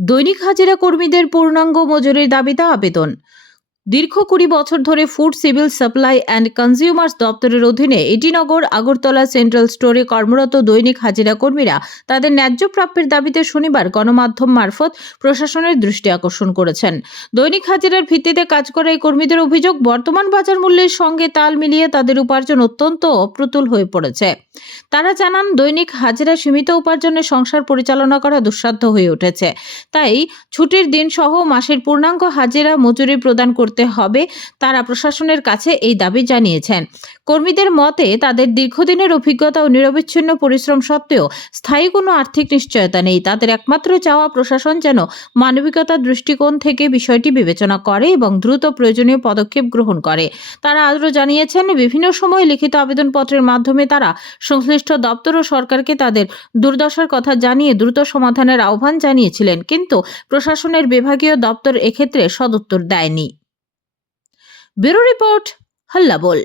দৈনিক হাজিরা কর্মীদের পূর্ণাঙ্গ মজুরির দাবিতে আবেদন। দীর্ঘ কুড়ি বছর ধরে food civil supply and consumers দপ্তরের অধীনে এটিনগর আগরতলা সেন্ট্রাল স্টোরে কর্মরত দৈনিক হাজিরা কর্মীরা তাদের ন্যায্য প্রাপ্যের দাবিতে শনিবার গণমাধ্যম মারফত প্রশাসনের দৃষ্টি আকর্ষণ করেছেন। দৈনিক হাজিরার ভিত্তিতে কাজ করা এই কর্মীদের অভিযোগ, বর্তমান বাজার মূল্যের সঙ্গে তাল মিলিয়ে তাদের উপার্জন অত্যন্ত অপ্রতুল হয়ে পড়েছে। তারা জানান, দৈনিক হাজিরা সীমিত উপার্জনে সংসার পরিচালনা করা দুঃসাধ্য হয়ে উঠেছে। তাই ছুটির দিন সহ মাসের পূর্ণাঙ্গ হাজিরা মজুরি প্রদান করতে হবে, তারা প্রশাসনের কাছে এই দাবি জানিয়েছেন। কর্মীদের মতে, তাদের দীর্ঘদিনের অভিজ্ঞতা ও নিরবিচ্ছিন্ন পরিশ্রম সত্ত্বেও স্থায়ী কোনো আর্থিক নিশ্চয়তা নেই। তাদের একমাত্র চাওয়া প্রশাসন যেন মানবিকতার দৃষ্টিকোণ থেকে বিষয়টি বিবেচনা করে এবং দ্রুত প্রয়োজনীয় পদক্ষেপ গ্রহণ করে। তারা আরও জানিয়েছেন, বিভিন্ন সময় লিখিত আবেদনপত্রের মাধ্যমে তারা সংশ্লিষ্ট দপ্তর ও সরকারকে তাদের দুর্দশার কথা জানিয়ে দ্রুত সমাধানের আহ্বান জানিয়েছিলেন। কিন্তু প্রশাসনের বিভাগীয় দপ্তর এক্ষেত্রে সদুত্তর দেয়নি। ব্যুরো রিপোর্ট হল্লা বল।